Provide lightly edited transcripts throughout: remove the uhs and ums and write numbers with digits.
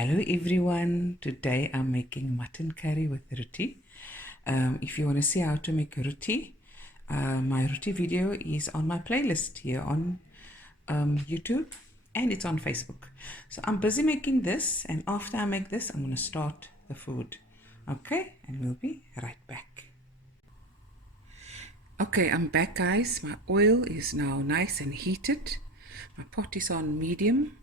Hello everyone, today I'm making mutton curry with roti. If you want to see how to make roti, my roti video is on my playlist here on YouTube and it's on Facebook. So I'm busy making this, and after I make this I'm going to start the food. Okay, and we'll be right back. Okay, I'm back guys. My oil is now nice and heated. My pot is on medium.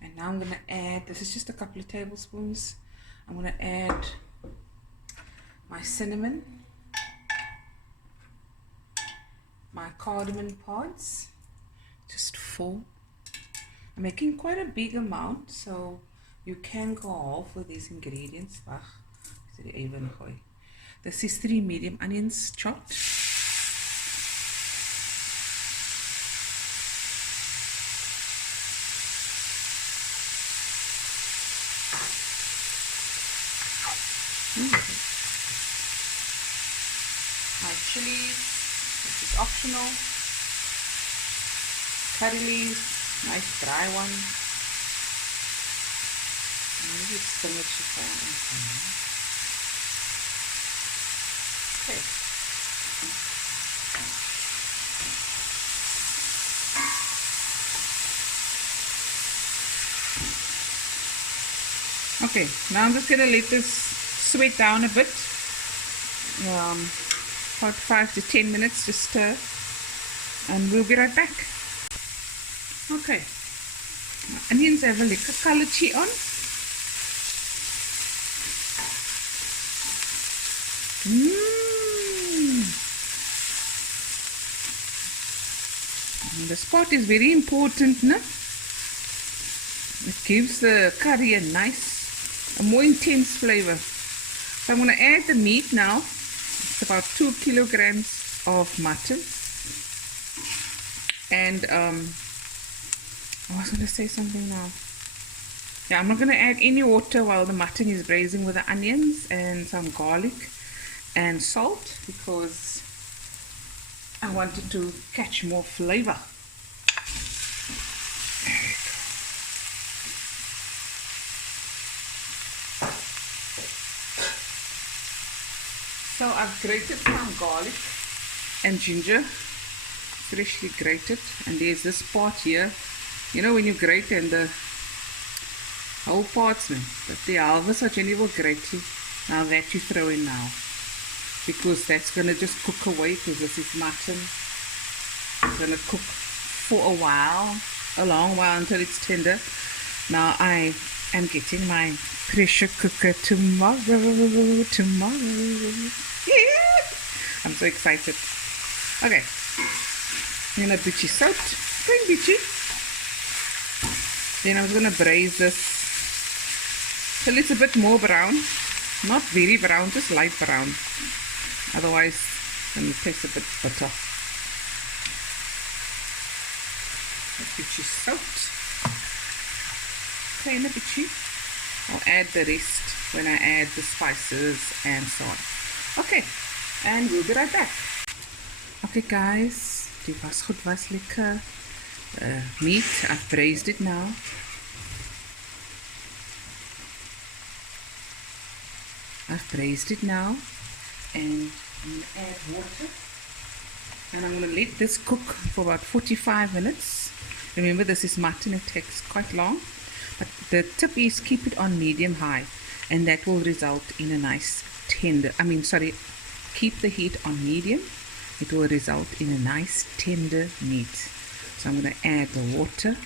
And now I'm going to add, this is just a couple of tablespoons. I'm going to add my cinnamon, my cardamom pods, just 4. I'm making quite a big amount, so you can go half with these ingredients. This is 3 medium onions chopped. My chilies, which is optional. Curry leaves, nice dry one. Maybe spinach if I want. Okay. Okay, now I'm just going to let this sweat down a bit. About 5 to 10 minutes, just stir, and we'll be right back. Okay, my onions have a little color on. And the spot is very important, no? It gives the curry a more intense flavor. So I'm going to add the meat now. It's about 2 kilograms of mutton. And I was going to say something now. Yeah, I'm not going to add any water while the mutton is braising with the onions and some garlic and salt, because I wanted to catch more flavor. So I've grated some garlic and ginger, freshly grated, and there's this part here. You know when you grate and the whole parts, man, but the halves are generally will grate you. Now that you throw in now, because that's gonna just cook away, because this is mutton. It's gonna cook for a while, a long while, until it's tender. Now I am getting my pressure cooker tomorrow. Yeah. I'm so excited. Okay, I'm gonna bitchy salt, bring bitchy. Then I'm gonna braise this till it's a bit more brown, not very brown, just light brown. Otherwise, it's gonna taste a bit bitter. A bitchy salt. Okay, and a bitchy. I'll add the rest when I add the spices and so on. Okay, and we'll be right back. Okay guys, die wasgoed was lekker. Meat, I've braised it now. And I'm going to add water. And I'm going to let this cook for about 45 minutes. Remember, this is mutton, it takes quite long. But the tip is keep it on medium high, and that will result in a nice tender, keep the heat on medium. It will result in a nice tender meat. So I'm going to add the water.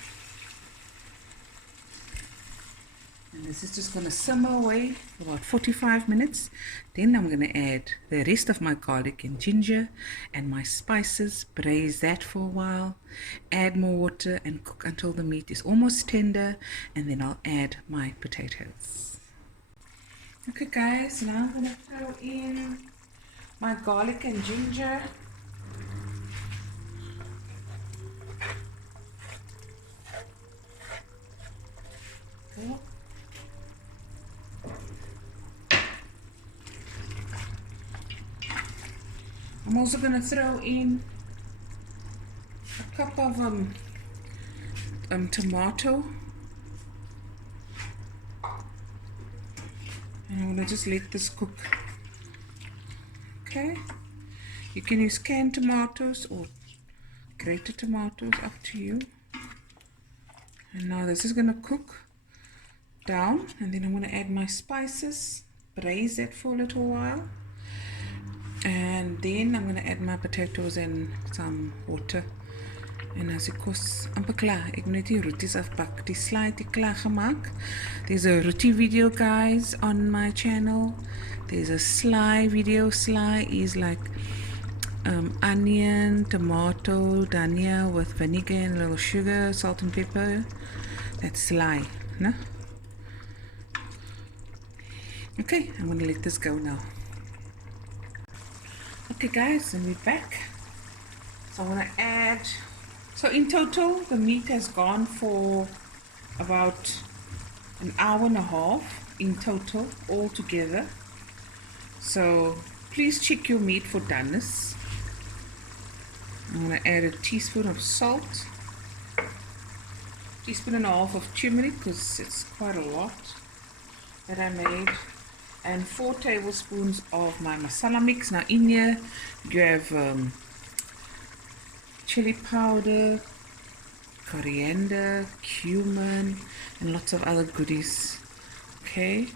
And this is just going to simmer away for about 45 minutes. Then I'm going to add the rest of my garlic and ginger and my spices, braise that for a while, add more water and cook until the meat is almost tender, and then I'll add my potatoes. Okay guys, so now I'm going to throw in my garlic and ginger. Okay. I'm also going to throw in a cup of tomato And I'm going to just let this cook. Okay. You can use canned tomatoes or grated tomatoes, up to you. And now this is going to cook down, and then I'm going to add my spices, braise that for a little while, and then I'm going to add my potatoes and some water. En as ek kos amper klaar, ek moet net die roeties afpak. Die slaai het klaar gemaak. There's a roti video, guys, on my channel. There's a slaai video. Slaai is like onion, tomato, dhania with vinegar and a little sugar, salt and pepper. That's slaai, no? Okay, I'm going to let this go now. Okay, guys, and we're back. So I'm going to add... So in total, the meat has gone for about an hour and a half in total, all together. So please check your meat for doneness. I'm going to add a teaspoon of salt, teaspoon and a half of turmeric, because it's quite a lot that I made, and 4 tablespoons of my masala mix. Now in here you have chili powder, coriander, cumin, and lots of other goodies. Okay,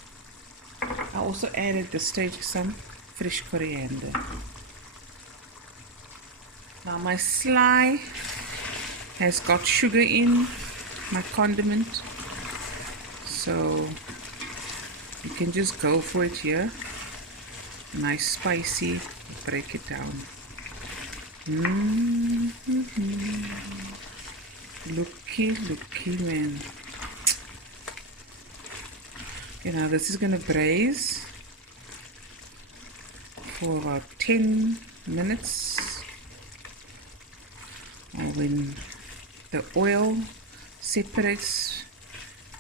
I also added at this stage some fresh coriander. Now my slaai has got sugar in, my condiment, so you can just go for it here. Nice spicy, break it down. Looky man. Okay, now this is gonna braise for about 10 minutes. When the oil separates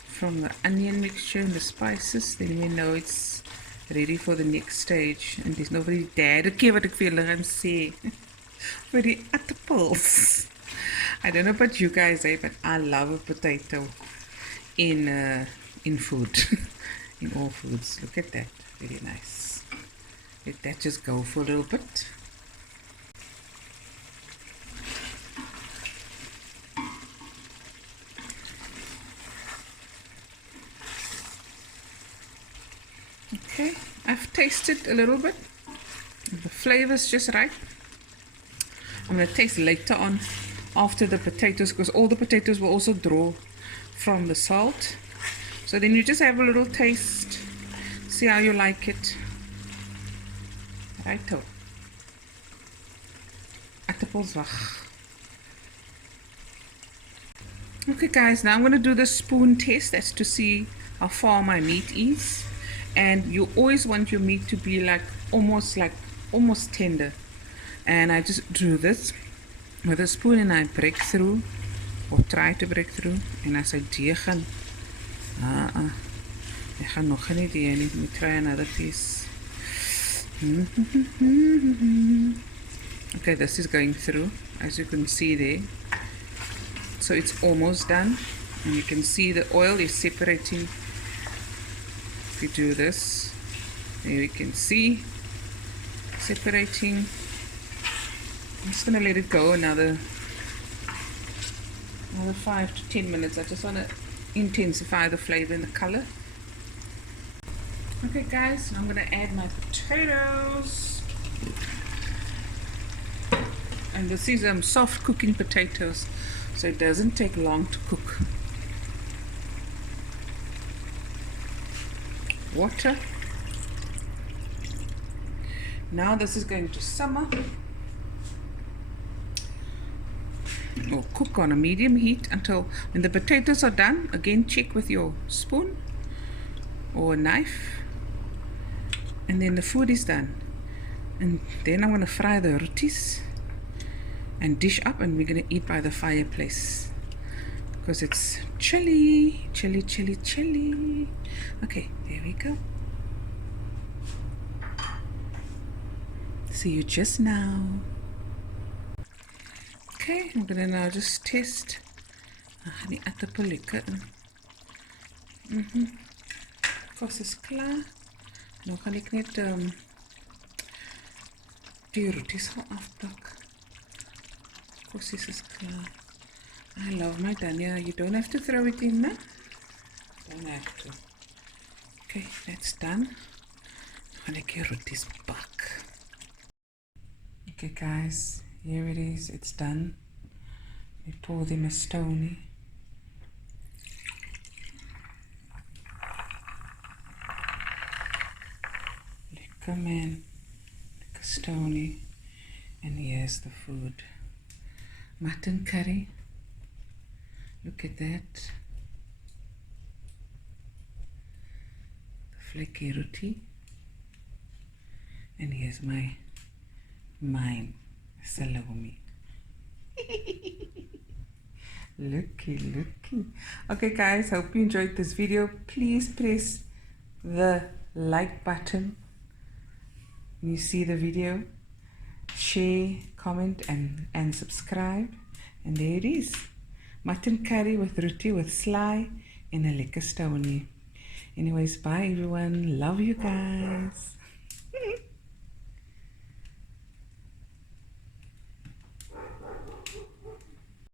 from the onion mixture and the spices, then we know it's ready for the next stage. And there's nobody there. Okay, wat ek vir julle gaan sê. For the apples. I don't know about you guys, but I love a potato in food. In all foods. Look at that. Very nice. Let that just go for a little bit. Okay, I've tasted a little bit. The flavor's just right. I'm going to taste later on after the potatoes, because all the potatoes will also draw from the salt. So then you just have a little taste, see how you like it. Righto. Aardappels wag. Okay guys, now I'm going to do the spoon test. That's to see how far my meat is. And you always want your meat to be almost tender. And I just do this with a spoon and I break through, or try to break through. And as I gaan, ek gaan nog nie die nie. Let me try another piece. Okay, this is going through, as you can see there. So it's almost done, and you can see the oil is separating. If you do this, there you can see separating. I'm just going to let it go another 5 to 10 minutes. I just want to intensify the flavor and the color. Okay guys, now I'm going to add my potatoes. And this is soft cooking potatoes, so it doesn't take long to cook. Water. Now this is going to simmer or cook on a medium heat until when the potatoes are done. Again, check with your spoon or a knife, and then the food is done. And then I'm going to fry the rotis and dish up, and we're going to eat by the fireplace because it's chilly. Okay, there we go. See you just now. Okay, I'm gonna now just test. Die aardappel lekker in. Kos is klaar. Nou gaan ek net die roties gaan afpak. Kossies is klaar. I love my Dania. You don't have to throw it in, no? Don't have to. Okay, that's done. Gaan ek die roties bak. Okay guys, here it is. It's done. I pour them a stony. Lekker man. Lekker stony. And here's the food. Mutton curry. Look at that. The flaky roti. And here's mine. Salami. Looky. Okay guys, hope you enjoyed this video. Please press the like button when you see the video. Share, comment and subscribe. And there it is. Mutton curry with roti with sly and a lekker stony. Anyways, bye everyone. Love you guys.